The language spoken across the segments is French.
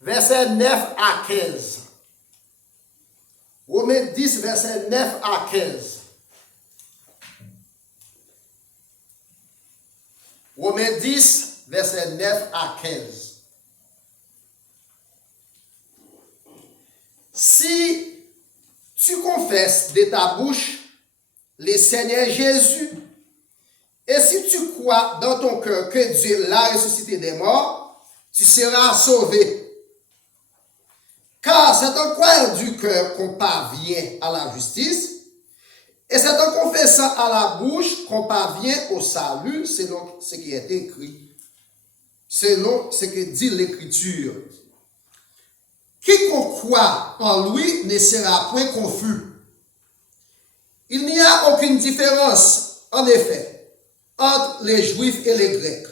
verset 9 à 15. Romains 10, verset 9 à 15. Romains 10, verset 9 à 15. Si tu confesses de ta bouche le Seigneur Jésus, et si tu crois dans ton cœur que Dieu l'a ressuscité des morts, tu seras sauvé. Car c'est en croyant du cœur qu'on parvient à la justice, et c'est en confessant à la bouche qu'on parvient au salut, selon ce qui est écrit, selon ce que dit l'Écriture. Quiconque croit en lui ne sera point confus. Il n'y a aucune différence, en effet, entre les Juifs et les Grecs,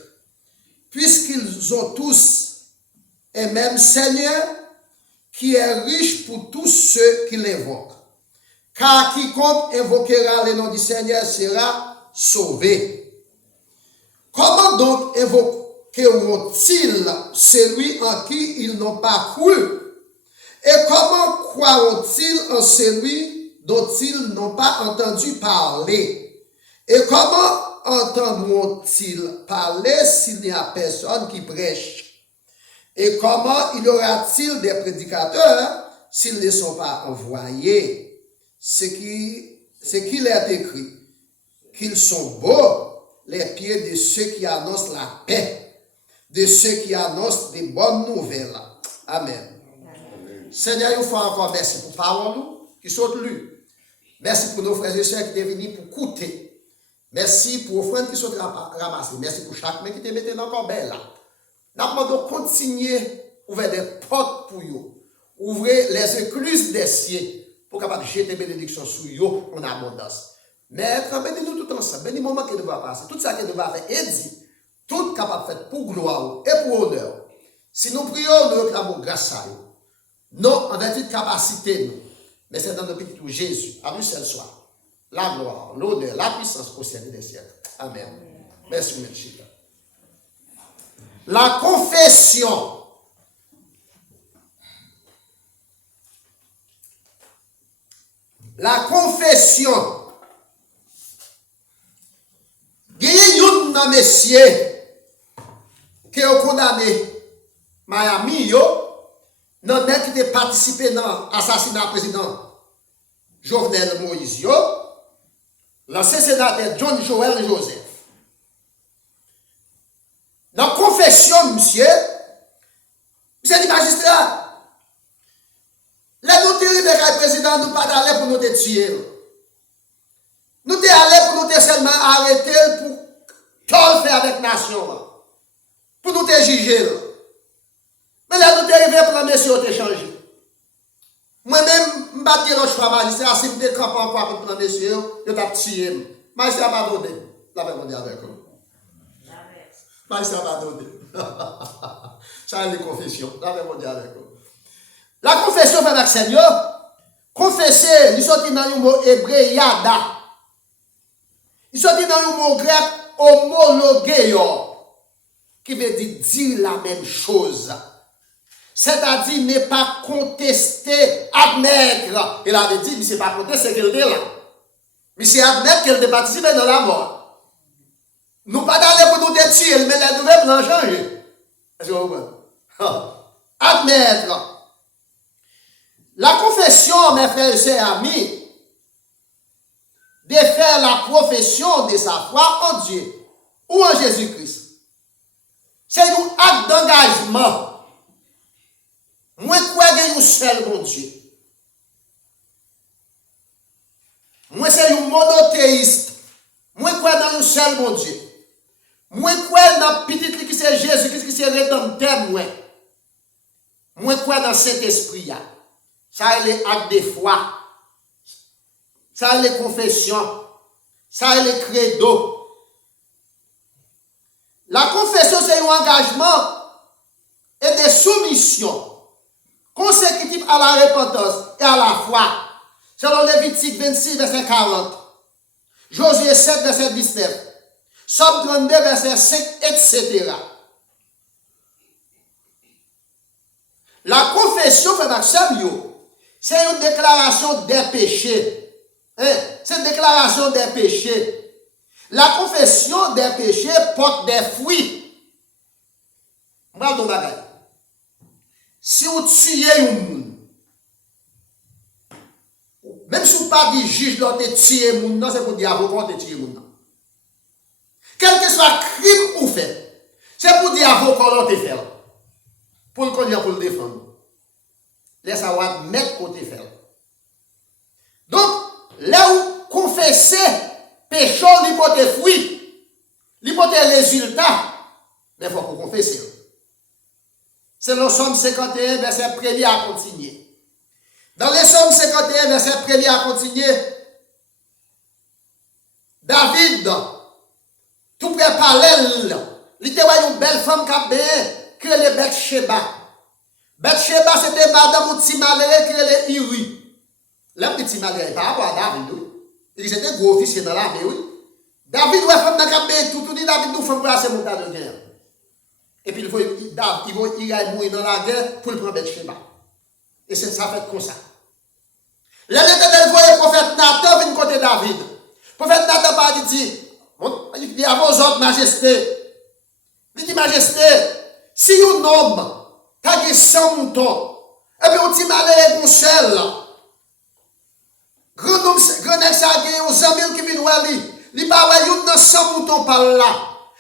puisqu'ils ont tous un même Seigneur qui est riche pour tous ceux qui l'invoquent. Car quiconque invoquera le nom du Seigneur sera sauvé. Comment donc invoqueront-ils celui en qui ils n'ont pas cru? Et comment croiront-ils en celui dont ils n'ont pas entendu parler? Et comment entendront-ils parler s'il n'y a personne qui prêche? Et comment y aura-t-il des prédicateurs s'ils ne sont pas envoyés? Ce qu'il est écrit, qu'ils sont beaux les pieds de ceux qui annoncent la paix, de ceux qui annoncent des bonnes nouvelles. Amen. Seigneur, une fois encore, merci pour parole qui sont lues. Merci pour nos frères et sœurs qui sont venus pour écouter. Merci pour offrandes qui sont ramassées. Merci pour chaque main qui te mette dans le corps là. Nous demandons de continuer à ouvrir des portes pour eux. Ouvrez les écluses des cieux pour capable jeter bénédiction sur eux en abondance. Mais bénis-nous tout ensemble. Bénis le moment qui devra passer. Tout ça qui devra faire et dit. Tout capable de faire pour gloire et pour honneur. Si nous prions, nous réclamons grâce à eux. Non en vertu de capacité, nous. Mais c'est dans le petit tout Jésus, à lui seul soit. La gloire, l'honneur, la puissance au siècle des siècles. Amen. Merci, monsieur. La confession. La confession. Il y a un monsieur qui est condamné Miami, non qui a participé dans l'assassinat du président Jovenel Moïse, l'ancien sénateur John Joel Joseph. Dans la confession, monsieur dit magistrat, là nous sommes le président, nous pas allés pour nous tuer. Nous sommes allés pour nous seulement arrêter pour tout faire avec la nation, pour nous juger. Mais là, nous sommes arrivés pour la mission de changer. Moi-même, je ne vais pas dire au choix magistrat, si je ne campe encore pour la mission, je vais tuer. Magistrat va donner. La paix mondiale avec nous. Magistrat va donner. Ça, c'est les confessions. La paix mondiale avec nous. La confession fait avec le Seigneur. Confesser, il sortit dans le mot hébreu yada. Il sortit dans le mot grec homologueio, qui veut dire la même chose. C'est-à-dire ne pas contester, admettre. Il avait dit, mais ce n'est pas contester qu'elle est là. Mais c'est admettre qu'elle a participé dans la mort. Nous ne pas d'aller pour nous tuer, mais les nouvelles plans changent. Est-ce que vous comprenez? Admettre. La confession, mes frères et sœurs amis, de faire la profession de sa foi en Dieu ou en Jésus-Christ. C'est un acte d'engagement. Moi, quoi que nous seul, mon Dieu. Moi, c'est un monothéiste. Moi, quoi dans nous seul, mon Dieu. Moi, quoi dans le petit qui c'est Jésus, qui c'est rédempteur, moi. Moi, quoi dans cet esprit. Ça, c'est les actes de foi. Ça, c'est les confessions. Ça, c'est les credos. La confession, c'est un engagement et des soumissions consécutifs à la repentance et à la foi. Selon Lévitique 26, verset 40. Josué 7, verset 19. Somme 32, verset 5, etc. La confession, frère Maxime, c'est une déclaration des péchés. Hein? C'est une déclaration des péchés. La confession des péchés porte des fruits. Si vous tuez un monde, même si vous pas dit juge doit tuer un monde, c'est pour dire avocat de tuer un monde. Quel que soit le crime ou fait, c'est pour dire avocat doit faire. Pour le connaître, pour le défendre. Laisse savoir mettre côté faire. Donc, là où confesser péché, l'hypothèse fruit, l'hypothèse résultat, mais il faut qu'on confesse. C'est le Somme 51, verset 1er à continuer. Dans les Somme 51, verset 1er à continuer, David, tout près parallèle, il était une belle femme qui a bien, qui est Bathsheba. Bathsheba, c'était madame Timalere qui est Iri. L'homme de Timalere, par rapport à David, oui. Il était gros officier dans l'armée, oui. David, ouais, femme dans le bien, tout dit David, nous faisons placer mon tas de guerre. Et puis, il va mourir dans la guerre pour le prendre Bathsheba. Et c'est ça fait comme ça. L'Éternel voyait le prophète Nathan venir côté David. Le prophète Nathan pas dit, il dit à vos autres majestés, il dit majesté, si un homme a 100 moutons, et puis on dit malheur pour seul, grand homme, grand ex a gagné aux amis qui viennent voir lui, il va avoir 100 moutons par là,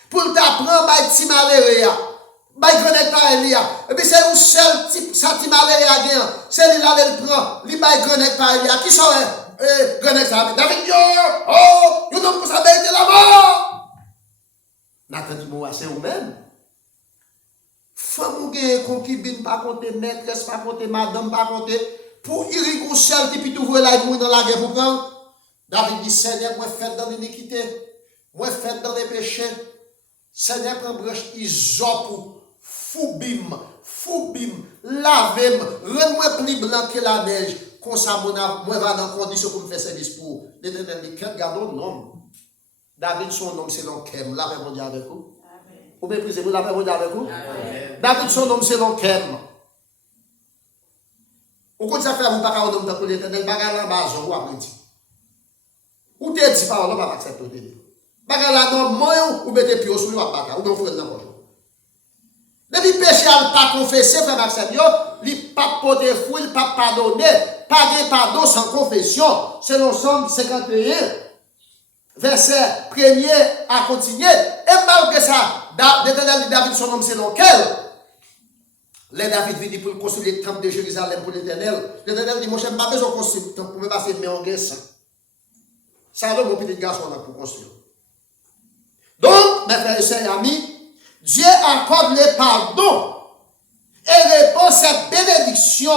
pour t'apprendre à petit malheur. Bah, grand ex par lui, et puis c'est un seul type, ça petit malheur a gagné, c'est lui là, il prend, il va grand ex par lui, qui sont grand ex a David, oh, un homme pour ça, de la mort. Nathan dit, moi, c'est vous-même. Femme ou gen concubine, pas compter maîtresse, pas compter madame, pas compter, pour irigo seul qui peut ouvrir la mouille dans la guerre pour prendre. David dit, Seigneur, moi fait dans l'iniquité, moi fait dans les péchés. Seigneur, prend branche isope, foubim, lavem, rends-moi plus blanc que la neige. Comme ça, moi va dans condition pour me faire service pour. L'Éternel dit, quel gardon nom. David, son nom, c'est l'Onkem. La mon Dieu avec vous. Vous méprisez-vous, la mon Dieu avec vous. David, son nom, c'est l'Onkem. Ou quand ça fait, vous pas un homme dans l'Éternel, bagarre la base, vous après dit. Ou t'es dit par on va accepter. Bagarre la non, moi, ou mettez pied sur le bagarre, ou bien vous faites n'importe quoi. Depuis péché à ne pas confesser, frère Maxime, il ne pas porter fruit, il ne pas pardonner, pas de pardon sans confession. C'est le Somme 51, verset 1er à continuer. Et malgré ça, l'Éternel dit David, son nom c'est lequel? Les David dit pour construire le temple de Jérusalem pour l'Éternel. L'Éternel dit, mon cher, je n'ai pas besoin de construire le temple pour me passer mes engrais sans. Ça va mon petit garçon là pour construire. Donc, mes frères et sœurs amis, Dieu accorde le pardon et répand cette bénédiction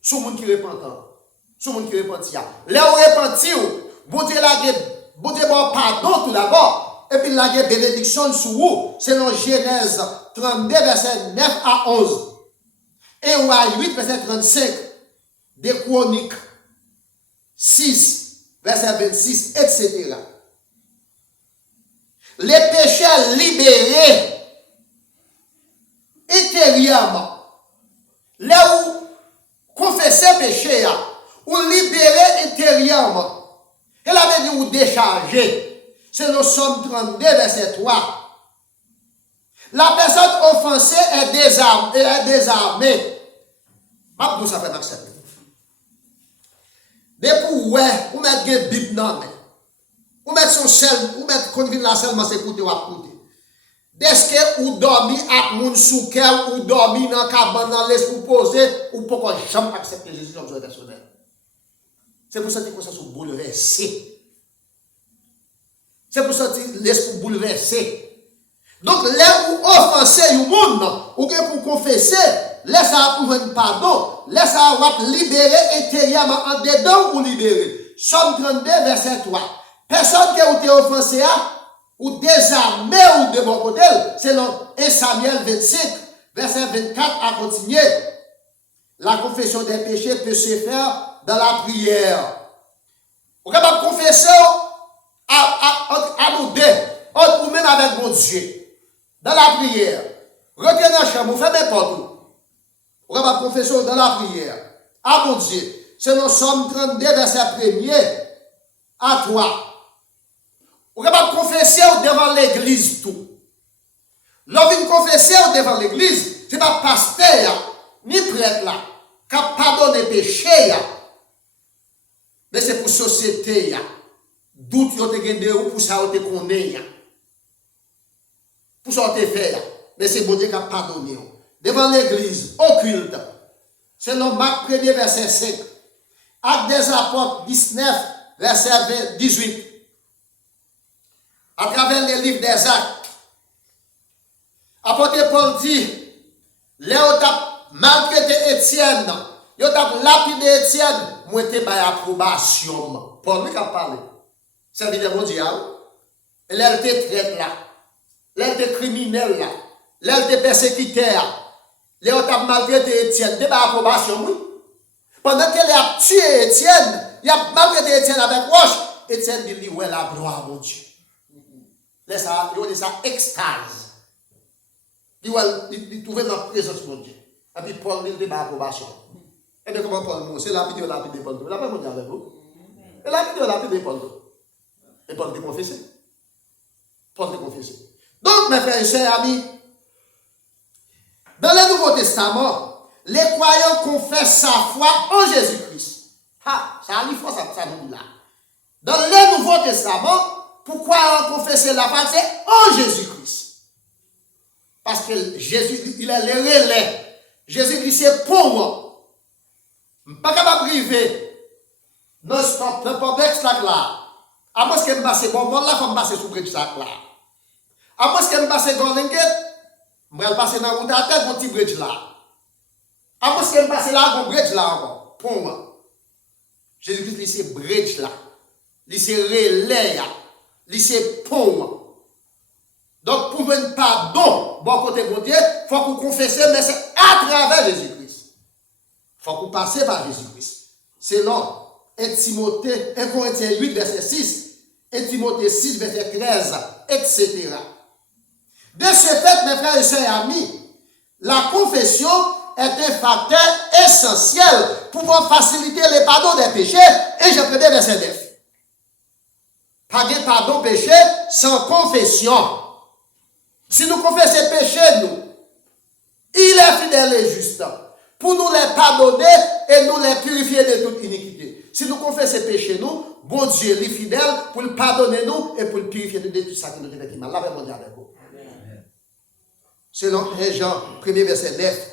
sur le monde qui repentant. Sur le monde qui repentit. Là où repentit, bon Dieu bon pardon tout d'abord, et puis la bénédiction sur vous, c'est dans Genèse 32, verset 9 à 11. Et ou à 8, verset 35, des Chroniques 6, verset 26, etc. Les péchés libérés intérieurement, là où confesser péché, ou libérer intérieurement, et là veut dire ou décharger, c'est le Somme 32, verset 3. La personne offensée est désarmée. Pas ça fait accepter. Depuis ou mettre une Bible dans la main. Ou mettre son sel, ou mettre qu'on vient la seulement s'écouter ou écouter. Dès que ou dormi à mon souker, ou dormi dans la cabane, dans l'esprit posé, ou pourquoi jamais accepter Jésus comme son personnel. C'est pour ça que ça sont bouleversé. C'est pour ça que l'esprit bouleversé. Donc, là où offenser le monde, ou bien pour confesser, laisse avoir pardon, laisse avoir libéré intérieurement en dedans ou libéré. Somme 32, verset 3. Personne qui a été offensé ou désarmé ou de mon côté, c'est dans 1 Samuel 25, verset 24 à continuer. La confession des péchés peut se faire dans la prière. Vous pouvez confesser à nous deux, ou même avec mon Dieu, dans la prière. Retenez dans la chambre, vous faites n'importe où. Ou capable de confesser dans la prière. À mon Dieu. Selon Somme 32, verset 1er. À toi. Ou capable de confesser devant l'église tout. Lorsque vous confessez devant l'église, ce n'est pas pasteur, ni prêtre là, qui a pardonné péché, mais c'est pour la société. Doute vous avez gagné ou pour ça vous connaissez. Pour ça vous fait. Mais c'est bon Dieu qui a pardonné. Devant l'église, occulte. Selon Marc 1er, verset 5. Actes des apôtres 19, verset 18. À travers les livres des actes. Apôtre Paul dit, les ont maltraité Étienne, ils ont lapidé Étienne, moi j'étais par approbation. Paul lui a parlé. C'est le mondial. Elle était traite là. Elle était criminelle là. Elle était persécuteur. Les ont maltraité Étienne, c'était par approbation, oui. Pendant qu'elle a tué Étienne, il a maltraité Étienne avec roche. Étienne dit, ouais, la gloire, mon Dieu. Laisse ça, il dit ça extase. Il trouvait dans la présence de Dieu. Et puis Paul dit par approbation. Et bien comment Paul, c'est la vidéo de Paul. Il n'a pas dit avec vous. Et la vidéo de Paul. Et Paul dit confessé. Paul dit confessé. Donc, mes frères et sœurs, amis, dans le Nouveau Testament, les croyants confessent sa foi en Jésus-Christ. Ah, ça il faut ça nous dit là. Dans le Nouveau Testament, pourquoi on confesse la foi? C'est en Jésus-Christ. Parce que Jésus, il est le relais. Jésus-Christ, c'est pour moi. Je ne suis pas capable de priver. Non, stop, le problème, c'est là. À moins que je passe bon monde, là, il faut me passer sous le sac là. À moins que je passe Golinguet, je vais passer dans la route à tête, mon petit bridge là. À moins que je passe là, mon bridge là encore. Pour moi. Jésus-Christ, c'est bridge là. C'est relais là. C'est pour moi. Donc, pour un pardon, bon côté de Dieu, il faut que vous confessiez, mais c'est à travers Jésus-Christ. Il faut que vous passiez par Jésus-Christ. C'est là, 1 Timothée, 1 Corinthiens 8, verset 6, 1 Timothée 6, verset 13, etc. De ce fait, mes frères et sœurs et amis, la confession est un facteur essentiel pour faciliter le pardon des péchés. Et je prends verset 9. Pas de pardon péché sans confession. Si nous confessons péché, nous, il est fidèle et juste pour nous les pardonner et nous les purifier de toute iniquité. Si nous confessons péché, nous, bon Dieu est fidèle pour le pardonner nous et pour le purifier de tout ça qui nous fait mal. Là, mon Dieu avec vous. Selon 1 Jean 1er verset 9.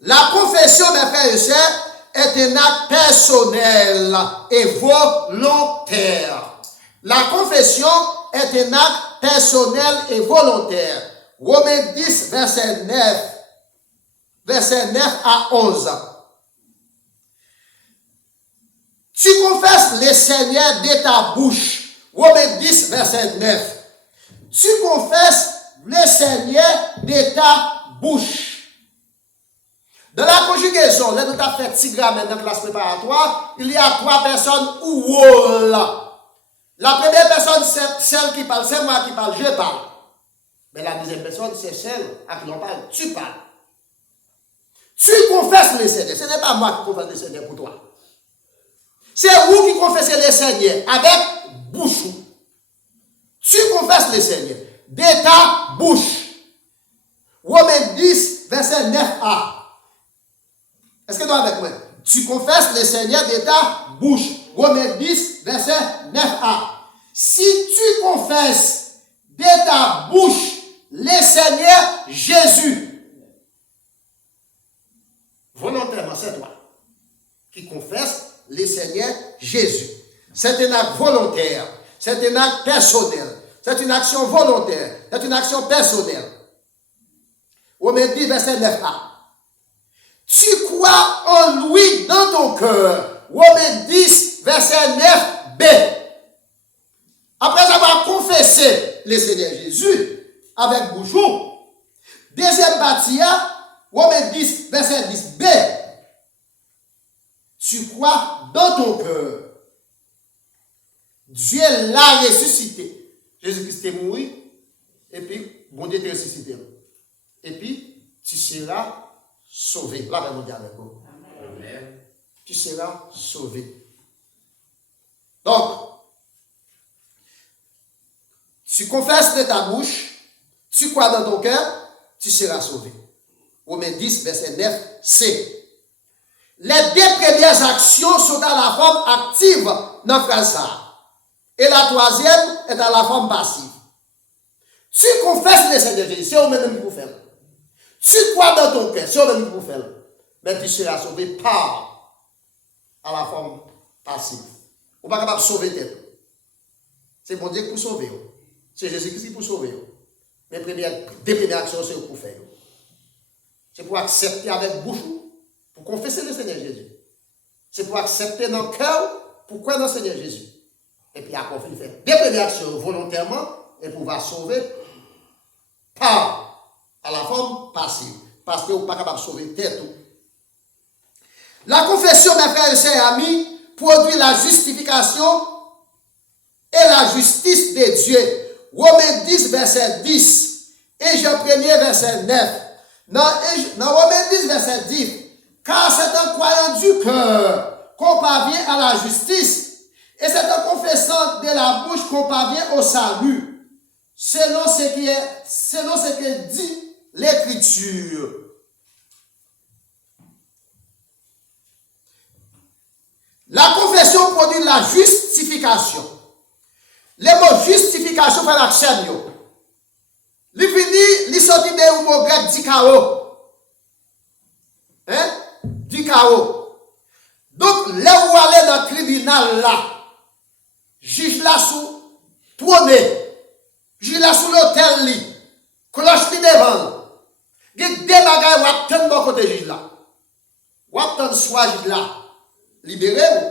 La confession, mes frères et sœurs, est un acte personnel et volontaire. La confession est un acte personnel et volontaire. Romains 10, verset 9. Verset 9 à 11. Tu confesses le Seigneur de ta bouche. Romains 10, verset 9. Tu confesses le Seigneur de ta bouche. Dans la conjugaison, là nous avons fait 6 grammaires dans la classe préparatoire, il y a 3 personnes ou rôles. La première personne, c'est celle qui parle, c'est moi qui parle, je parle. Mais la deuxième personne, c'est celle à qui l'on parle, tu parles. Tu confesses le Seigneur. Ce n'est pas moi qui confesse le Seigneur pour toi. C'est vous qui confessez le Seigneur avec bouche. Tu confesses le Seigneur de ta bouche. Romains 10, verset 9a. Est-ce que tu es avec moi? Tu confesses le Seigneur de ta bouche. Romains 10, verset 9a. Si tu confesses de ta bouche le Seigneur Jésus, volontairement, c'est toi qui confesse le Seigneur Jésus. C'est un acte volontaire, c'est un acte personnel, c'est une action volontaire, c'est une action personnelle. Romains 10, verset 9a. Tu crois en lui dans ton cœur. Romains 10, verset 9b. Après avoir confessé le Seigneur Jésus avec bouche, deuxième partie, Romains 10, verset 10b. Tu crois dans ton cœur. Dieu l'a ressuscité. Jésus-Christ est mort, et puis, bon Dieu t'a ressuscité. Et puis, tu seras sauvé. Là, on dit avec vous. Tu seras sauvé. Donc, tu confesses de ta bouche, tu crois dans ton cœur, tu seras sauvé. Romains 10, verset 9, C. Les deux premières actions sont à la forme active dans le frère ça. Et la troisième est à la forme passive. Tu confesses le Seigneur Jésus, c'est au-même qui vous fait. Tu crois dans ton cœur, c'est au-même qui vous fait. Mais tu seras sauvé par à la forme passive. Vous n'êtes pas capable de sauver tête. C'est bon Dieu pour sauver. C'est Jésus-Christ pour sauver. Mais deux premières actions, c'est pour faire. C'est pour accepter avec bouche, pour confesser le Seigneur Jésus. C'est pour accepter dans le cœur, pour croire dans le Seigneur Jésus. Et puis après, il fait deux premières actions volontairement et pouvoir sauver par à la forme passive. Parce que vous n'êtes pas capable de sauver tête. La confession, mes frères et sœurs amis, produit la justification et la justice de Dieu. Romains 10, verset 10 et Jean 1er, verset 9. Dans Romains 10, verset 10, car c'est en croyant du cœur qu'on parvient à la justice, et c'est en confessant de la bouche qu'on parvient au salut, selon ce que dit l'Écriture. La confession produit la justification. Le mot justification fait l'action. Il finit, il sortit de mot grec dikao. Hein? Dikao. Donc, là où aller dans le tribunal là, juge là sous trôné, juge là sous l'hôtel li, cloche li devant. Il y a deux bagages ou attendre bon côté juge là. Ou attendre soit juge là libéré ou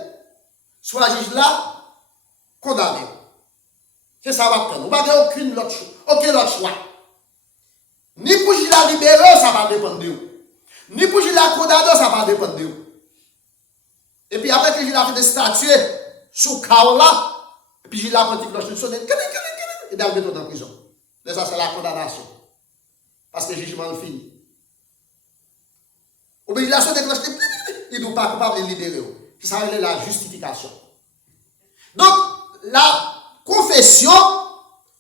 soit juge là condamné. C'est ça va attendre. Vous n'avez aucun autre choix. Ni pour juge la libéré, ça va dépendre de vous. Ni pour juge la condamné, ça va dépendre de vous. Et puis après que juge la fait des statues sous chaos là, et puis juge la prend cloche de sonner, et dans le mettre en prison. Mais ça c'est la condamnation. Parce que le jugement est fini. Ou bien il a sonné cloche, il ne doit pas coupable de libérer. C'est ça la justification. Donc la confession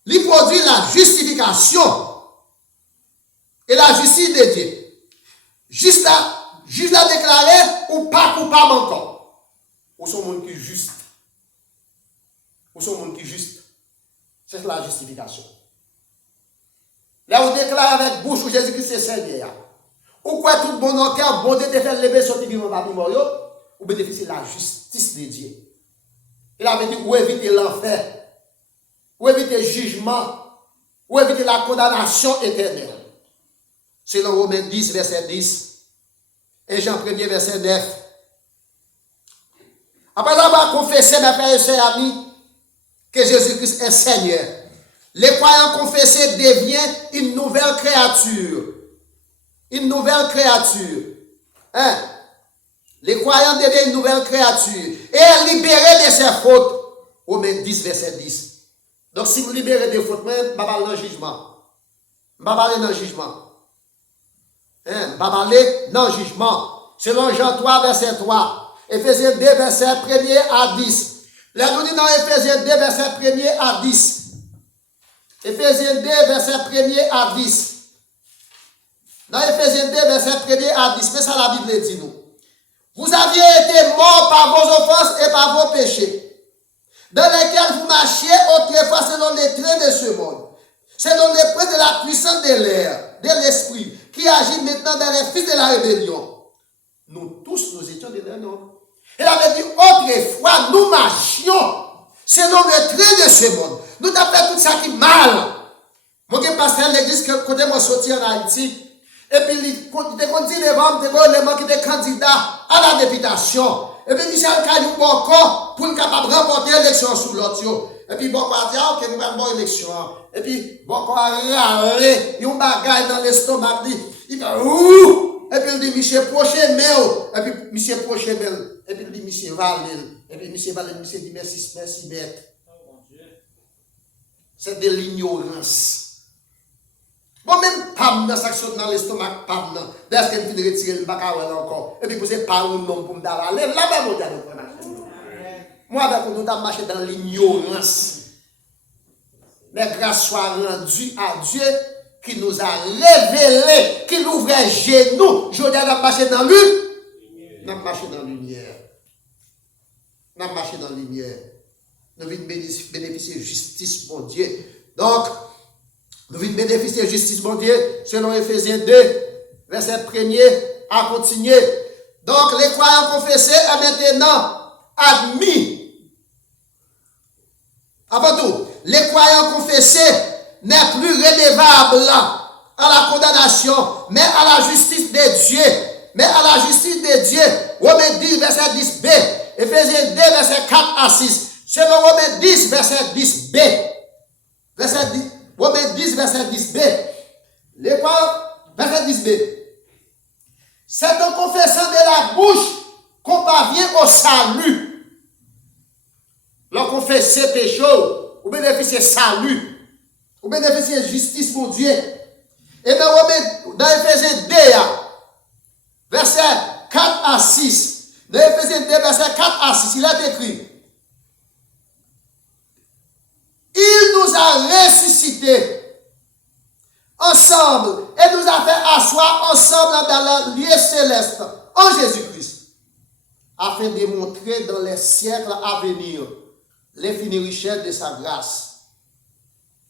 lui produit la justification et la justice de Dieu. Juste la déclarer ou pas coupable encore. Ou son monde qui est juste. Ou son monde qui est juste. C'est la justification. Là, on déclare avec bouche où Jésus-Christ est Seigneur. Ou quoi tout bon en cœur, bon Dieu te fait lever sortir vivant parmi mort, ou bénéficier de la justice de Dieu. Il avait dit, ou éviter l'enfer, ou éviter le jugement, ou éviter la condamnation éternelle. Selon Romains 10, verset 10, et Jean 1er, verset 9. Après avoir confessé, mes frères et sœurs amis, que Jésus-Christ est Seigneur, les croyants confessés deviennent une nouvelle créature. Une nouvelle créature. Hein? Les croyants deviennent une nouvelle créature. Et est libéré de ses fautes. Romains 10, verset 10. Donc si vous libérez des fautes, même, je vais parler dans le jugement. Je vais parler dans le jugement. Hein? Je vais parler dans le jugement. Selon Jean 3, verset 3. Éphésiens 2, verset 1er à 10. Là, nous dit dans Éphésiens 2, verset 1er à 10. Éphésiens 2, verset 1er à 10. Dans Éphésiens 2, verset 1er à 10, mais ça la Bible dit nous. Vous aviez été morts par vos offenses et par vos péchés, dans lesquels vous marchiez autrefois selon les traits de ce monde, selon les princes de la puissance de l'air, de l'esprit, qui agit maintenant dans les fils de la rébellion. Nous tous, nous étions des hommes. Il avait dit, autrefois, nous marchions selon les traits de ce monde. Nous avons fait tout ça qui est mal. Moi, je suis pasteur de l'église, quand moi sorti en Haïti, et puis il continue devant moi, qui était candidat à la députation. Et puis Michel Kayou Boko, pour être capable de remporter l'élection sous l'autre. Et puis Boko a dit, ok, nous allons une élection. Et puis Boko a râlé, il y a un bagage dans l'estomac, il dit, ouh! Et puis il dit, monsieur, prochain mail. Et puis monsieur, prochain mail. Et puis il dit, monsieur, Valil. Et puis monsieur Valil, monsieur dit, merci, merci, bête. C'est de l'ignorance. Bon, même pam dans sa saute dans l'estomac, pam dans. Dès qu'elle finit de retirer le bac à encore. Et puis, vous savez, pas un nom pour me d'avaler. Là-bas, vous avez moi, avec nous, nous avons marché dans l'ignorance. Mais grâce soit rendue à Dieu qui nous a révélé, qui nous ouvrait genoux. Je dis, nous avons marché dans lui. Nous avons marché dans la lumière. Nous avons marché dans la lumière. Nous venons bénéficier de justice, mon Dieu. Donc, nous venons bénéficier de justice, mon Dieu, selon Ephésiens 2, verset 1er, à continuer. Donc, les croyants confessés sont maintenant admis. Avant tout, les croyants confessés n'est plus redevable à la condamnation, mais à la justice de Dieu. Mais à la justice de Dieu. Romains 10, verset 10b. Ephésiens 2, verset 4 à 6. Selon Romains 10, verset 10b. Verset 10, Romains 10, verset 10b. Les croyants, verset 10b. C'est en confessant de la bouche qu'on parvient au salut. L'on confesse ses péchés, ou bénéficier salut, ou bénéficier justice pour Dieu. Et dans Ephésiens 2, verset 4 à 6, dans Ephésiens 2, verset 4 à 6, il est écrit, il nous a ressuscités ensemble et nous a fait asseoir ensemble dans le lieu céleste en Jésus-Christ, afin de montrer dans les siècles à venir l'infinie richesse de sa grâce.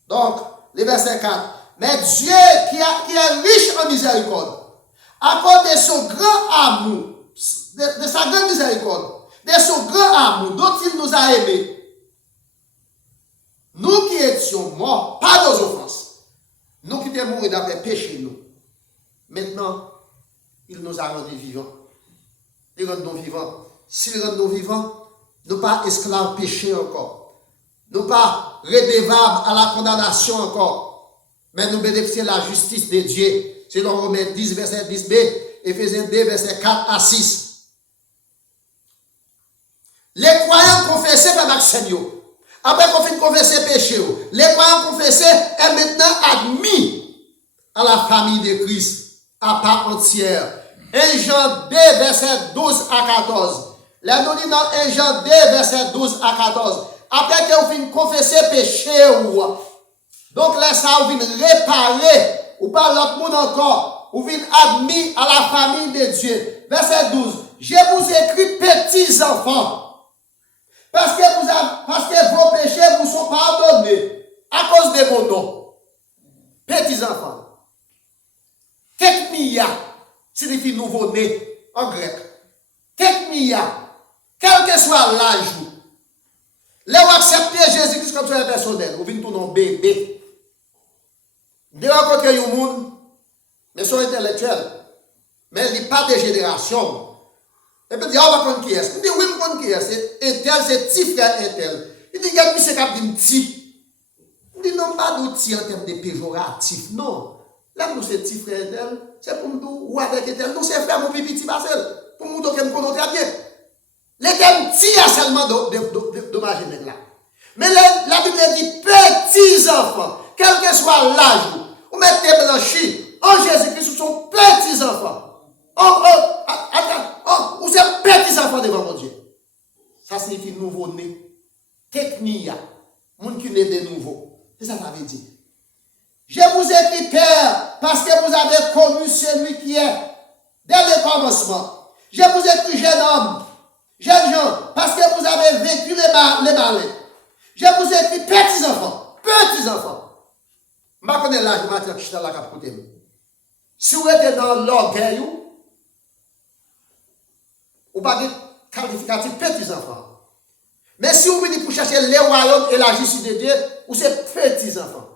Donc, le verset 4. Mais Dieu qui est riche en miséricorde, à cause de son grand amour, de sa grande miséricorde, de son grand amour dont il nous a aimés, nous qui étions morts par nos offenses, nous qui étions morts d'après péché nous, maintenant, il nous a rendus vivants. Il rend nous vivants. S'il rend nous vivants, nous pas esclaves péché encore. Nous pas redevables à la condamnation encore. Mais nous bénéficions de la justice de Dieu. Selon Romains 10, verset 10b, Ephésiens 2, verset 4 à 6. Les croyants confessés par Seigneur, après qu'on fait confesser péché, les croyants confessés est maintenant admis à la famille de Christ à part entière. 1 Jean 2, verset 12 à 14. Là, nous disons dans 1 Jean 2, verset 12 à 14. Après que vous finissez confesser péché, donc là, ça vous venez réparer, ou pas l'autre monde encore, vous venez admis à la famille de Dieu. Verset 12. Je vous écris petits enfants, parce que vos péchés vous sont pardonnés à cause de mon nom. Petits enfants. Tekmia signifie nouveau-né en grec. Tekmia. Quel que soit l'âge, là vous acceptez Jésus-Christ comme son personnel, vous venez tout nom bébé. Vous rencontrez un monde, mais sont intellectuels, mais il n'y a pas de génération. Et puis, on va prendre qui est. Il dit, oui, je prends qui est. C'est tel, c'est petit frère et tel. Il dit, regarde, c'est cap d'un petit. Il dit, non, pas d'outil en termes de péjoratif, non. Là, nous, c'est petit frère et tel, c'est pour nous, ou avec et tel. Nous, c'est frère, mon petit Marcel. Pour nous, donc, nous connaissons très bien. Les termes petits, a seulement dommage là. Mais la Bible dit petits enfants, quel que soit l'âge, vous mettez blanchis en Jésus-Christ, ce sont petits enfants. Vous êtes petits enfants devant mon Dieu. Ça signifie nouveau-né. Technia, monde qui naît de nouveau. C'est ça que ça veut dire. Je vous écris, Père, parce que vous avez connu celui qui est dès le commencement. Je vous écris, jeune homme, jeunes gens, parce que vous avez vécu les malins. Je vous écris petits enfants. Petits enfants. Je ne connais pas l'âge de qui est là à côté. Si vous êtes dans l'orgueil, vous n'avez pas de qualificatif petits enfants. Mais si vous venez pour chercher les royaumes et la justice de Dieu, vous êtes petits enfants.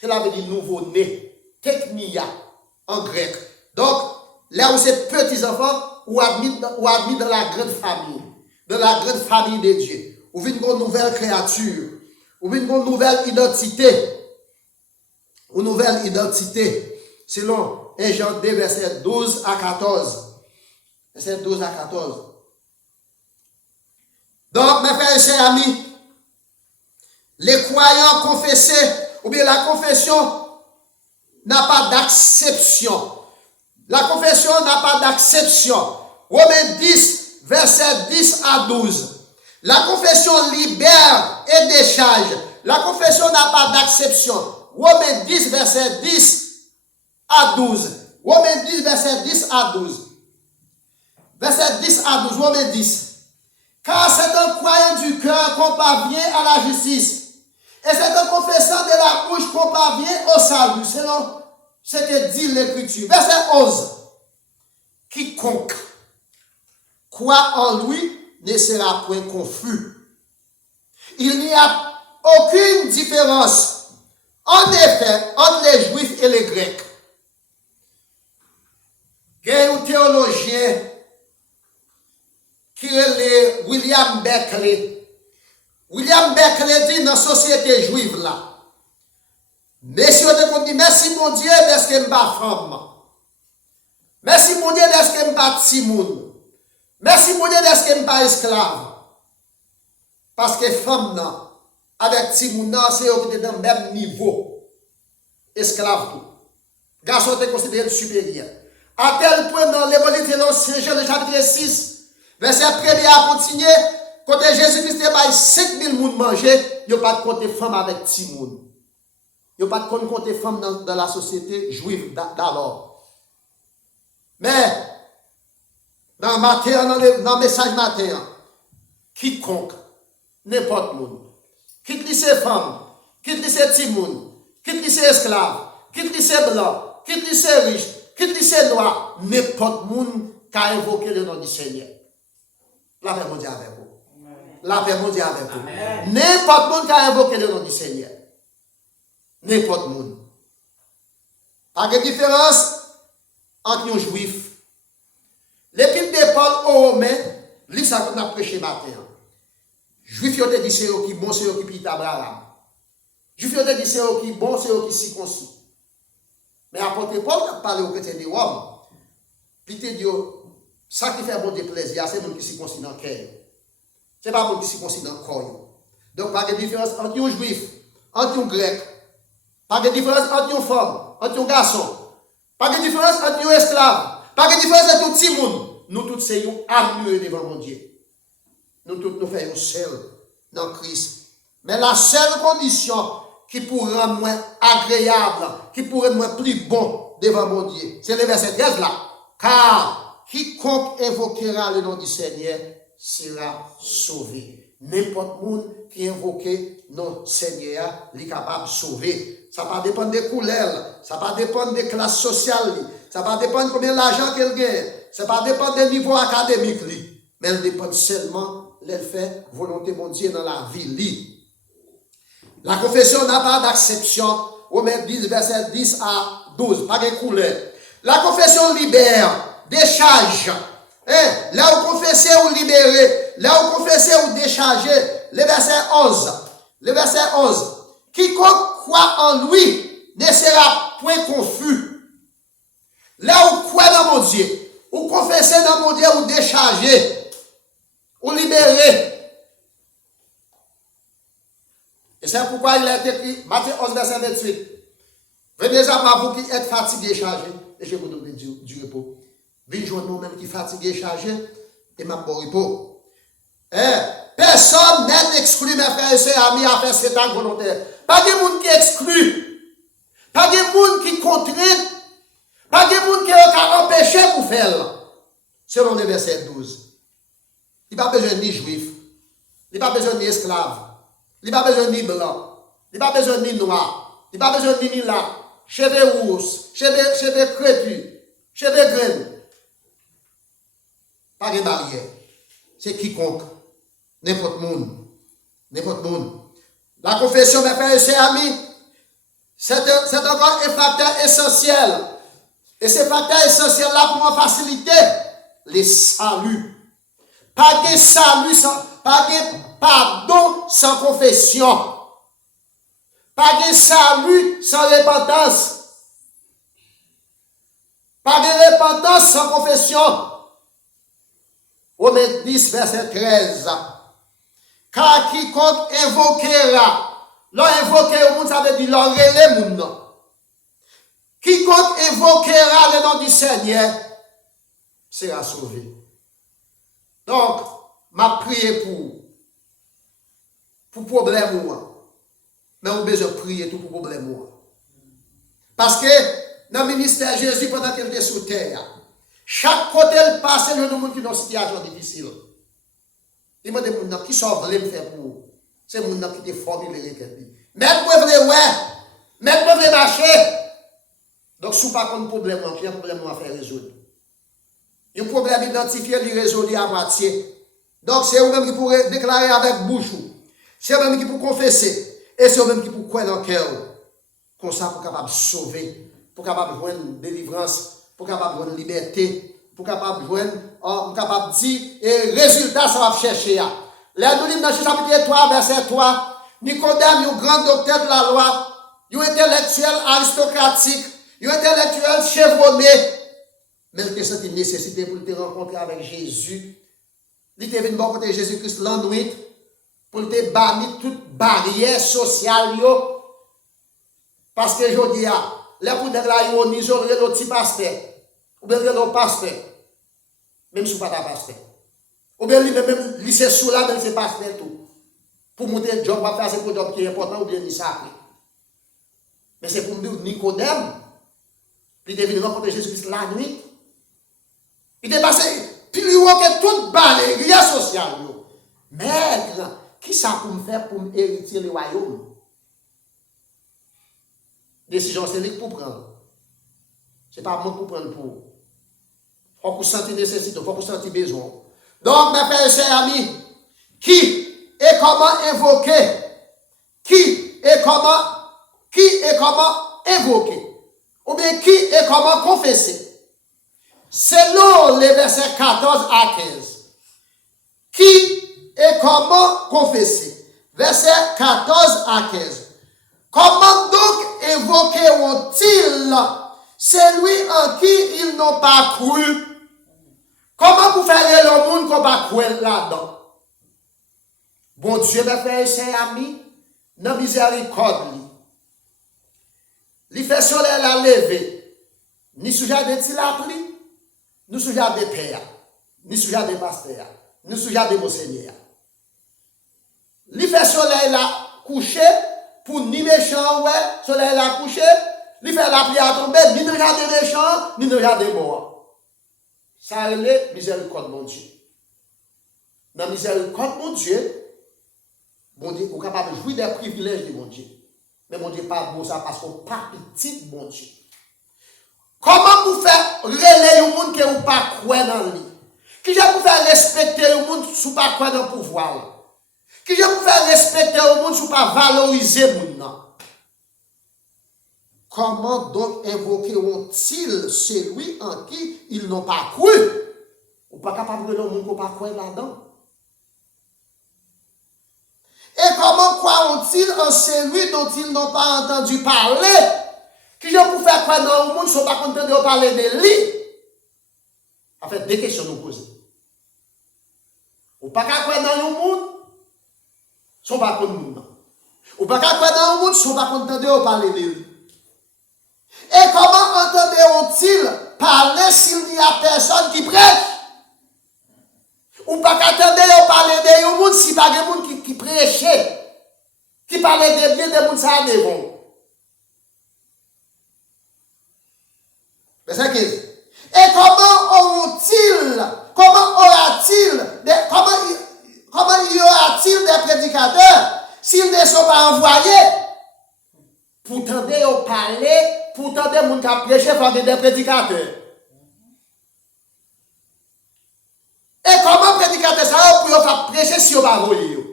Cela veut dire nouveau-né. Teknia en grec. Donc, là où c'est petits enfants, ou admis dans la grande famille, dans la grande famille de Dieu. Ou une nouvelle créature, ou une nouvelle identité, une nouvelle identité, selon 1 Jean 2, verset 12 à 14. Verset 12 à 14. Donc, mes frères et chers amis, les croyants confessés, ou bien la confession, n'a pas d'acception. La confession n'a pas d'acception. Romains 10, verset 10 à 12. La confession libère et décharge. La confession n'a pas d'acception. Romains 10, verset 10 à 12. Romains 10, verset 10 à 12. Verset 10 à 12, Romains 10. Car c'est un croyant du cœur qu'on parvient à la justice. Et c'est un confessant de la bouche qu'on parvient au salut, selon ce que dit l'Écriture. Verset 11. Quiconque croit en lui ne sera point confus. Il n'y a aucune différence, en effet, entre les Juifs et les Grecs. Il y a un théologien qui est William Beckley. William Beckley dit dans la société juive là, messieurs de dit, merci mon Dieu parce que je ne suis pas femme. Merci mon Dieu parce que je ne suis pas timoun. Merci mon Dieu parce que je ne suis pas esclave. Parce que femme non, avec timoun non, c'est eux qui sont dans le même niveau. Esclave tout. Garçon est considéré supérieur. À tel point dans l'évangile de l'Ancien Jean, le chapitre 6, verset 1 à continuer, quand Jésus-Christ a 5000 personnes manger, il n'y a pas de compter femme avec timoun. Il n'y a pas de compter femme dans la société juive d'alors. Mais, dans le message matin, quiconque, n'importe monde, quitte ses femmes, quitte ses timoun, quitte ses esclaves, quitte ses blancs, quitte ses riches, quitte ses noirs, n'importe monde qui a invoqué le nom du Seigneur. La paix mondiale avec vous. La paix mondiale avec vous. N'importe monde qui a invoqué le nom du Seigneur. N'importe monde. Pas de différence entre un juif. L'épître de Paul aux Romains, lis ça qu'on a prêché matin. Juif, il a dit c'est eux qui bon, c'est eux qui pite Abraham. Juif, il a dit c'est eux qui bon, c'est eux qui circoncis. Mais apôtre Paul a parlé aux chrétiens de Rome. Puis il dit, ça qui fait bon Dieu plaisir, c'est le qui circoncis dans le cœur. Ce n'est pas le qui circoncis dans le corps. Donc, pas de différence entre un juif, entre un grec. Pas de différence entre une femme, entre un garçon. Pas de différence entre un esclave. Pas de différence entre un petit monde. Nous tous sommes amis devant mon Dieu. Nous tous nous faisons seul dans Christ. Mais la seule condition qui pourrait rendre moins agréable, qui pourrait être plus bon devant mon Dieu, c'est le verset 13 là. Car quiconque invoquera le nom du Seigneur sera sauvé. N'importe qui invoque non Seigneur, il est capable de sauver. Ça ne va pas dépendre des couleurs, ça ne va pas dépendre des classes sociales, ça ne va pas dépendre de combien d'argent qu'elle gagne, ça ne va pas dépendre des niveaux académiques, mais elle dépend seulement de fait volonté de Dieu dans la vie. La confession n'a pas d'acception. Romains 10, verset 10 à 12, pas de couleur. La confession libère, décharge. Là où confesser ou libérer, là où confesser ou décharger, le verset 11. Le verset 11. Quiconque croit en lui ne sera point confus. Là où croit dans mon Dieu, ou confesser dans mon Dieu, ou décharger, ou libérer. Et c'est pourquoi il a été écrit, Matthieu 11, verset 28. Venez à moi, vous qui êtes fatigués, chargés, et je vous donne du repos. Venez joindre moi-même qui fatigué, chargé, et m'a bon repos. Personne n'est exclu, mes frères et sœurs, amis, à faire cet acte volontaire. Pas de monde qui exclut. Pas de monde qui contraint. Pas de monde qui a empêché pour faire. Selon le verset 12. Il n'y a pas besoin ni juif. Il n'y a pas besoin ni esclave. Il n'y a pas besoin ni blanc. Il n'y a pas besoin ni noir. Il n'y a pas besoin ni là. Cheveux rousses. Cheveux crépus. Cheveux graines. Pas de barrière. C'est quiconque. N'importe monde. N'importe monde. La confession, mes frères et sœurs amis, c'est encore un facteur essentiel. Et ce facteur essentiel là pour faciliter les saluts. Pas de salut pas de pardon sans confession. Pas de salut sans repentance. Pas de repentance sans confession. Romains 10, verset 13. Car quiconque invoquera, l'on invoquer au monde, ça veut dire l'on relève moun. Quiconque évoquera le nom du Seigneur sera sauvé. Donc, m'a prié pour problème moi. Mais on a besoin de prier tout pour problème moi. Parce que dans le ministère de Jésus, pendant qu'il était sur terre, chaque côté il passe, il y a des gens qui sont dans une situation difficile. Il m'a dit, qui sont voulu me faire pour c'est les gens qui te formulé les têtes. Même pour vrai, ouais. Même pour vrai marcher. Donc, si vous n'avez pas de problème, il y a un problème à faire résoudre. Il y a un problème identifié, il résoudre à moitié. Donc, c'est vous-même qui pourrez déclarer avec bouche. C'est vous-même qui pourrez confesser. Et c'est vous-même qui pourrez croire dans le cœur. Comme ça, pour capable sauver, pour capable joindre délivrance, pour capable joindre liberté, pour capable joindre, pour capable dire, et résultat, ça va chercher. Là, nous lisons dans chapitre 3, verset 3, Nicodème, un grand docteur de la loi, un intellectuel aristocratique, un intellectuel chevronné, mais il a senti nécessité pour te rencontrer avec Jésus. Il était venu côté Jésus-Christ la nuit pour te bannir toute barrière sociale. Parce que je dis, les pour là, ils ont le petit pasteur, ou bien le pasteur, même si ce n'est pas ta pasteur. Ou bien même lycée sous là, même c'est pasteur tout. Pour monter le job, faire ce job qui est important, ou bien il sacré. Mais c'est pour me dire Nicodème, il est venu rencontrer Jésus-Christ la nuit. Il est passé plus haut que toute barrière sociale. Maître, qui ça pour me faire pour hériter le royaume? Décision, c'est lui pour prendre. Ce n'est pas moi pour prendre pour. Il faut que vous sentiez nécessité, il faut que vous sentiez besoin. Donc, mes frères et chers amis, qui et comment invoquer? Qui et comment invoquer? Ou bien qui et comment confesser? Selon les versets 14 à 15. Qui et comment confesser? Versets 14 à 15. Comment donc évoqueront-ils celui en qui ils n'ont pas cru? Comment vous faire le monde qu'on va croire là-dedans? Bon Dieu, mes frères et chers amis, dans la miséricorde, il fait soleil la lever, ni sujet de tilapli, ni sujet de père, ni sujet de pasteur, ni sujet de monseigneur. Il fait soleil la coucher, pour ni méchant, ouais, soleil la coucher, il fait la pluie à tomber, ni ne regarde méchant, ni ne regarde mort. Ça est miséricorde, mon Dieu. Dans la miséricorde, mon Dieu, vous êtes capable de jouir des privilèges de mon Dieu. Mais mon Dieu, pas bon ça parce qu'on pas petit, mon Dieu. Comment vous faire relayer le monde que vous pas croire dans lui? Qui j'ai vous faire respecter le monde sous pas croire dans le pouvoir? Qui j'ai vous faire respecter le monde sous pas valoriser le monde? Comment donc invoqueront-ils celui en qui ils n'ont pas cru? Ou pas capable de le monde qui n'a pas cru là-dedans? Et comment croiront-ils en celui dont ils n'ont pas entendu parler? Qui j'ai pour faire croire dans le monde, ne sont pas contents de parler de lui? En fait, deux questions nous posons. Ou pas croire dans le monde, ne sont pas contents de nous. Ou pas croire dans le monde, ne sont pas contents de parler de lui. Et comment entendront-ils parler s'il n'y a personne qui prêche? Ou pas qu'attendez de parler de monde si pas de monde qui prêchait, qui parlait de bien de monde ça devant. Verset 15. Et comment y aura-t-il des prédicateurs s'ils ne sont pas envoyés? Pour tenter de parler, pour tenter de gens qui prêchent, il faut des prédicateurs. Et comment prédicateur ça pour faire prêcher si on va voler?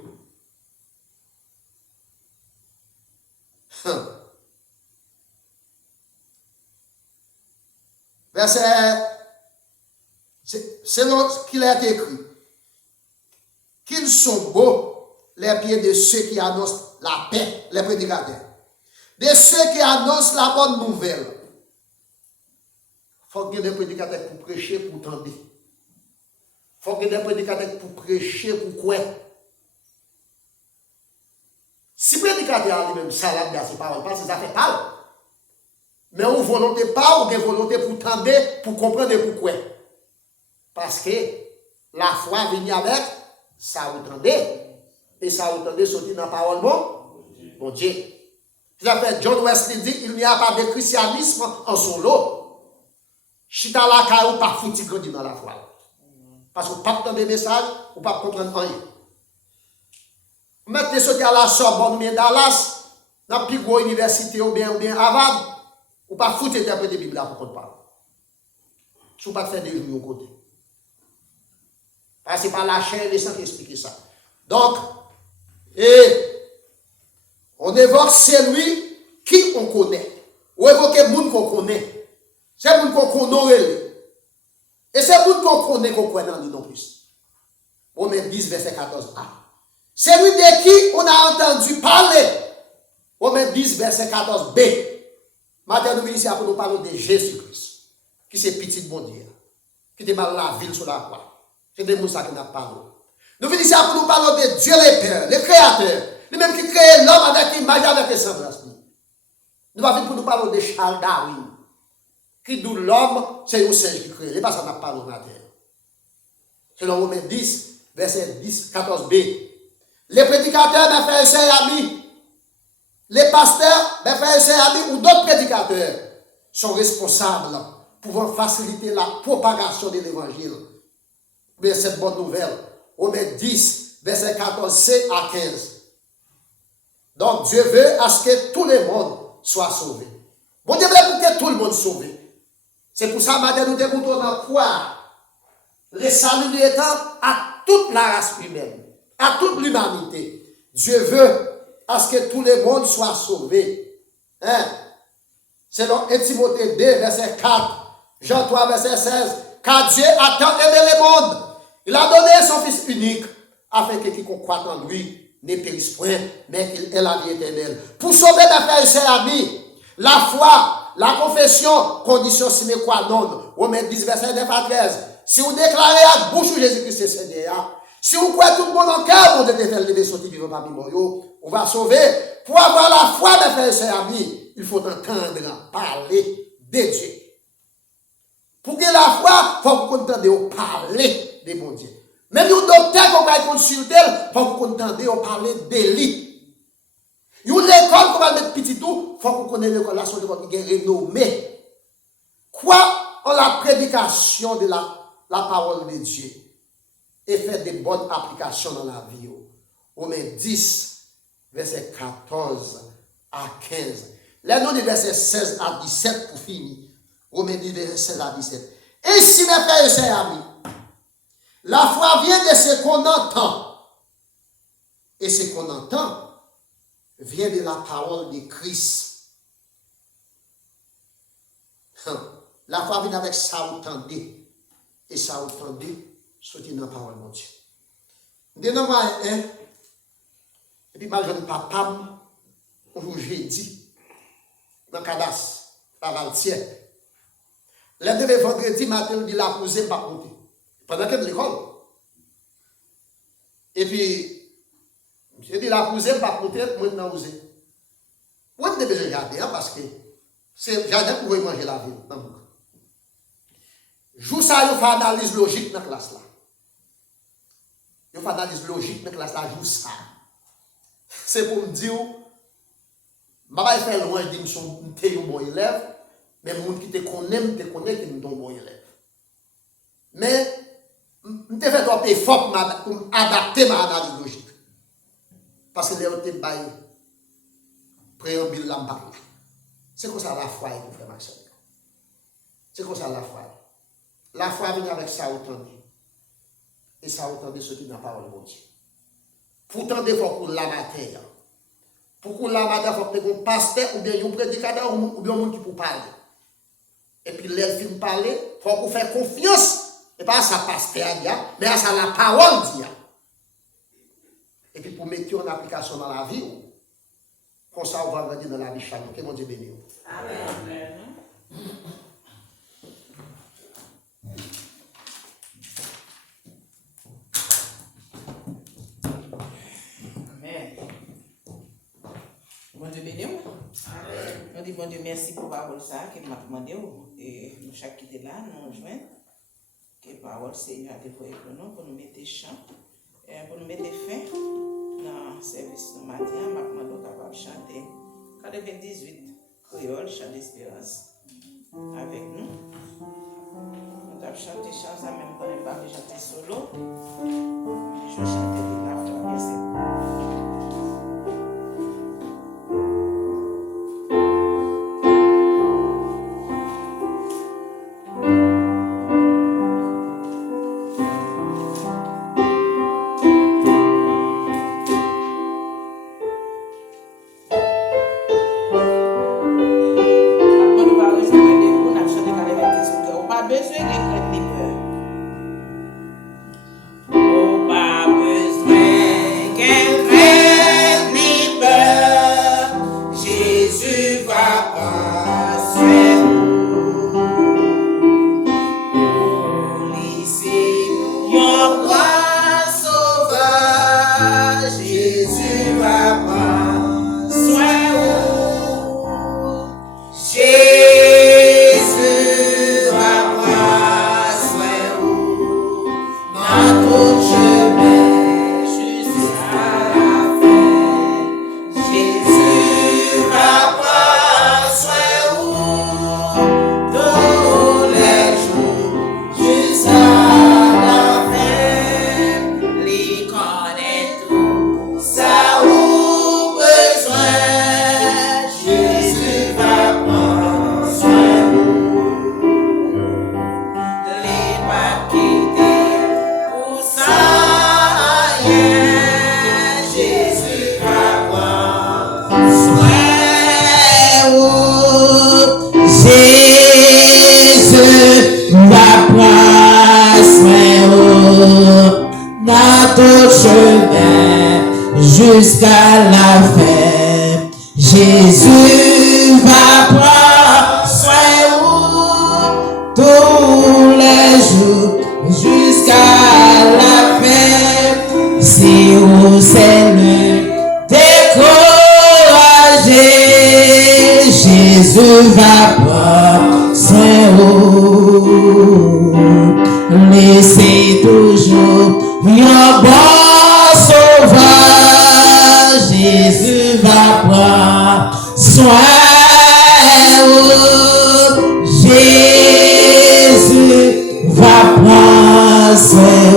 Verset, selon ce qu'il a été écrit, qu'ils sont beaux les pieds de ceux qui annoncent la paix, les prédicateurs, de ceux qui annoncent la bonne nouvelle. Il faut qu'il y ait des prédicateurs pour prêcher, pour tendre. Il faut qu'il y ait des prédicateurs pour prêcher, pour quoi? Si prédicateur a lui-même ça là, c'est pas parce que ça fait mal. Mais on volonté pas, ou une volonté pour tendre, pour comprendre pourquoi. Parce que la foi vient avec ça vous tendez. Et ça vous tendez sortir dans la parole bon Dieu. Ça fait John Wesley dit il n'y a pas de christianisme en solo. Chita la caillou pas foutu grandir dans la foi. Parce que pas entendre des messages, ou pas comprendre rien. Mettez ce à la Sorbonne ou bien Dallas, dans la plus grosse université ou bien Harvard, ou pas foutre interpréter la Bible pour qu'on parle. Si vous pas faire des jours au côté. Parce que c'est pas la chair et le sang qui explique ça. Donc, on évoque celui qui on connaît. Ou évoque le monde qu'on connaît. C'est le monde qu'on connaît. Et c'est le monde qu'on connaît dans lui non plus. Romains 10, verset 14a. Celui de qui on a entendu parler. Romains 10, verset 14b. Maintenant, nous venons ici pour nous parler de Jésus-Christ. Qui c'est petit bon Dieu. Qui démarre la ville sur la croix. C'est des gens qui n'ont pas. Nous venons ici pour nous parler de Dieu le Père, le Créateur. Lui-même qui crée l'homme avec l'image, avec les semblances. Nous allons pour nous parler de Charles Darwin. Qui dit l'homme, c'est un singe qui crée. Il n'est pas ça n'a pas la terre. Selon Romains 10, verset 10, 14b. Les prédicateurs, mes frères et sœurs amis, les pasteurs, mes frères et sœurs amis, ou d'autres prédicateurs sont responsables pour faciliter la propagation de l'évangile. Mais cette bonne nouvelle, Romains 10, verset 14c à 15. Donc Dieu veut à ce que tout le monde soit sauvé. Bon Dieu veut pour que tout le monde soit sauvé. C'est pour ça que nous devons croire le salut étant à toute la race humaine, à toute l'humanité. Dieu veut à ce que tout le monde soit sauvé. Hein? Selon 1 Timothée 2, verset 4, Jean 3, verset 16, car Dieu a tant aimé le monde, il a donné son Fils unique, afin que quiconque croit en lui ne périsse point, mais qu'il ait la vie éternelle. Pour sauver mes frères et sœurs amis, la foi, la confession, condition sine qua non. Romains 10, verset 9 à 13. Si vous déclarez à bouche Jésus-Christ est Seigneur, si vous croyez tout le monde en cœur, vous devez faire lever sortir vivant parmi moi, on va sauver. Pour avoir la foi, mes frères et sœurs amis, il faut entendre parler de Dieu. Pour que la foi, il faut que vous entendiez parler de mon Dieu. Même un docteur qu'on va consulter, il faut que vous entendiez parler de lui. Une école qu'on va mettre petit tout, il faut qu'on connaisse l'école, la seule qui est renommée. Quoi en la prédication de la parole de Dieu et faire des bonnes applications dans la vie. Romains 10, verset 14 à 15. Là, nous, verset 16 à 17 pour finir. Romains 10, verset 16 à 17. Et si mes frères et sœurs amis, la foi vient de ce qu'on entend. Et ce qu'on entend vient de la parole de Christ. La foi vient avec ça vous tendez. Et ça vous tendez, sortir dans la parole de Dieu. De nous, et puis, je ne papa, un jour jeudi, dans Cadas, à Valtier. Le vendredi matin, il a posé, pas compter. Pendant que l'école. Et puis, j'ai dit, la posé, pas compter, moi, je n'ai pas osé. Moi, je devais regarder, parce que c'est le jardin pour manger la vie. Jou ça, il faut analyse logique dans la classe là. Il faut analyse logique dans la classe là, jou ça. C'est pour me dire, je ne vais pas faire loin de dire que je suis un bon élève, mais les gens qui te connaissent, qui sont un bon élève. Mais, je te fais trop effort pour adapter ma analyse logique. Parce que les gens te baillent, préambule là, c'est comme ça la foi est, frère Maxime. C'est comme ça la foi. La foi vient avec ça autant. Et ça autant de ce qui n'a pas le Dieu. Pourtant, il faut pour la matière. Pour la matière, il faut que un pasteur ou bien un prédicateur ou bien un monde qui peut parler. Et puis, l'élève finit parler, il faut qu'on fasse confiance. Et pas à sa pasteur, mais à sa la parole. Et puis, pour mettre en application dans la vie, comme ça, on va grandir dans la vie chaque jour. Que mon Dieu bénisse. Amen. Bon Dieu béni. On dit bon Dieu merci pour la parole ça qu'il m'a demandé. Et nous chaque qui était là, nous rejoindre. Que la parole Seigneur a dévoilé pour nous mettre chant, pour nous mettre fin dans le service de matin. Maintenant, nous capable de chanter 98 créole, chant d'espérance avec nous. Nous avons chanté chant en même temps, nous avons chanté solo. Je vais chanter de la foi, bien sûr. Jusqu'à la fin, Jésus va prendre soin tous les jours jusqu'à la fin. Si vous êtes découragé, Jésus va prendre soin. Laissez toujours un bon sauveur. Jésus va prendre soin. Jésus va prendre soin.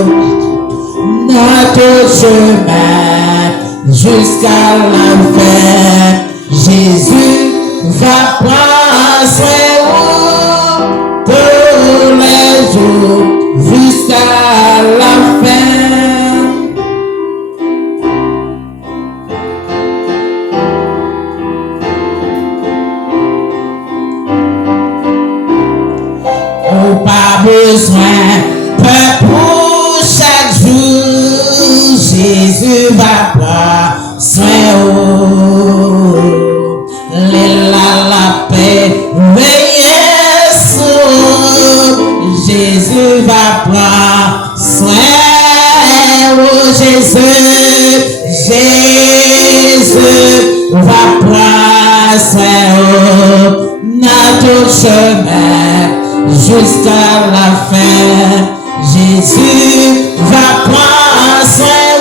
Notre chemin jusqu'à la fin. Jésus va prendre soin tous les jours jusqu'à la fin. Pas besoin peu pour chaque jour, Jésus va prendre soin. La paix veille sur Jésus va prendre soin. Jésus va prendre soin. Notre chemin jusqu'à la fin, Jésus va prendre soin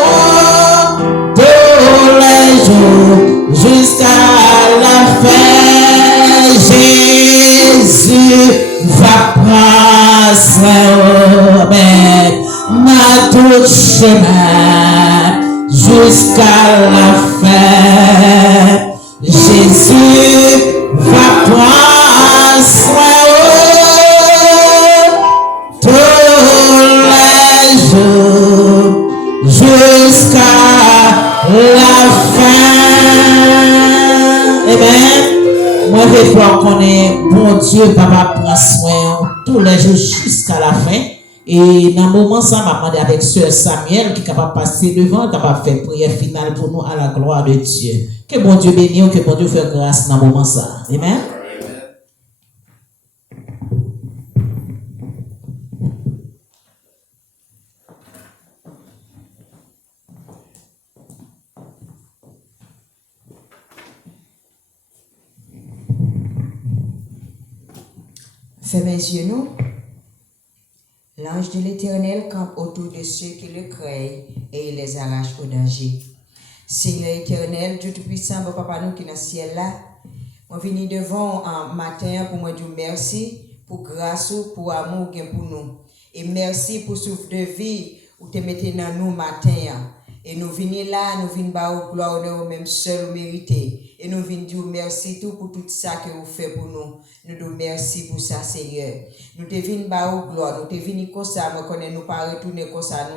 tous les jours jusqu'à la fin. Jésus va prendre soin notre chemin jusqu'à la fin. Jésus va prendre soin jusqu'à la fin. Amen. Moi, je crois qu'on est bon Dieu, Papa prend soin tous les jours jusqu'à la fin. Et dans le moment, ça m'a demandé avec Sœur Samuel qui est capable de passer devant, capable de faire prière finale pour nous à la gloire de Dieu. Que bon Dieu bénisse, que bon Dieu fasse grâce dans le moment, ça. Amen. Fermez les yeux, nous. L'ange de l'Éternel campe autour de ceux qui le craignent et il les arrache au danger. Seigneur éternel, Dieu Tout-Puissant, bon papa nous qui est dans le ciel là, on vient devant un matin pour moi dire merci, pour grâce, pour amour pour nous. Et merci pour souffle de vie où tu mettez dans nous matin. Et nous venons là, nous venons bas gloire au même seul mérité. Et nous venons dire merci tout pour tout ça que vous faites pour nous. Nous disons merci pour ça, Seigneur. Nous te venons bas gloire, nous te venons comme ça, nous connaissons, nous pas retourner comme ça,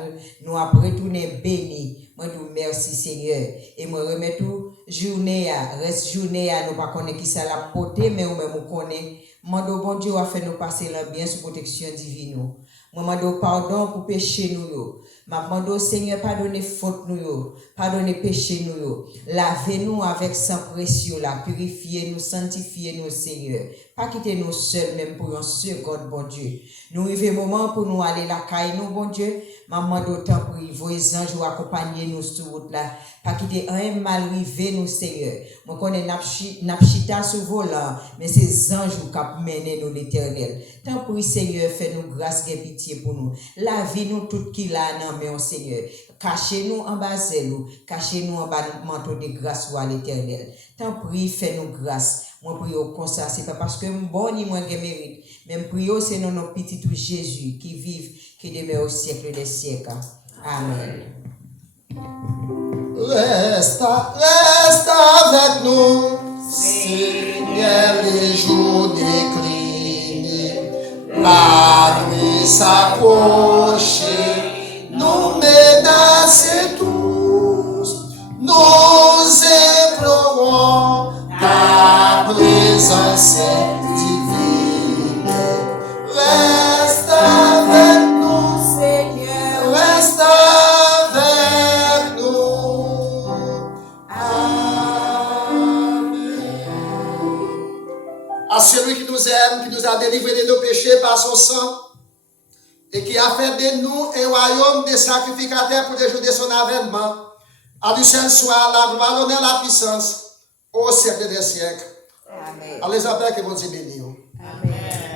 nous après retourner béni. Moi dis merci, Seigneur. Et moi remets tout journée, reste journée, nous pas connaître qui ça la portée, mais nous même connaît. Moi dis bon Dieu a fait nous passer la bien sous protection divine. Moi dis pardon pour péché nous. Ma demande Seigneur, pardonnez faute nous, pardonnez péché nous, lavez-nous avec sang précieux, purifiez-nous, sanctifiez-nous, Seigneur. Pas quitter nous seuls, même pour un seconde, bon Dieu. Nous arrivons au moment pour nous aller la caille, nous, bon Dieu. Maman d'autant pour vos anges ou accompagner nous sur route là. Pas quitter un mal arrivé nous, Seigneur. Moi connais n'apchita sur volant, mais ces anges qui mènent nous l'éternel. Tant pour Seigneur, fais-nous grâce et pitié pour nous. Lavez-nous tout qui là, non, mais Seigneur. Cachez-nous en bas nous, cachez-nous en bas de manteau de grâce ou à l'éternel. Tant prie, fais-nous grâce. Moi prie comme ça, c'est pas parce que bon ni moi qui mérite. Même prie c'est non nos petits tout Jésus qui vivent, qui demeure au siècle des siècles. Amen. Reste avec nous, Seigneur, les jours déclinés, la nuit s'approche, nous menacez tous, nous implorons ta présence divine. Reste avec nous, Seigneur, reste avec nous. Amen. À celui qui nous aime, qui nous a délivrés de nos péchés par son sang, et qui a fait de nous un royaume de sacrificateurs pour les jours de son avènement, à lui seul soit la gloire, l'honneur, la puissance, au siècle des siècles. Amen. Allez, j'appelle que vous Dieu bénisse. Amen.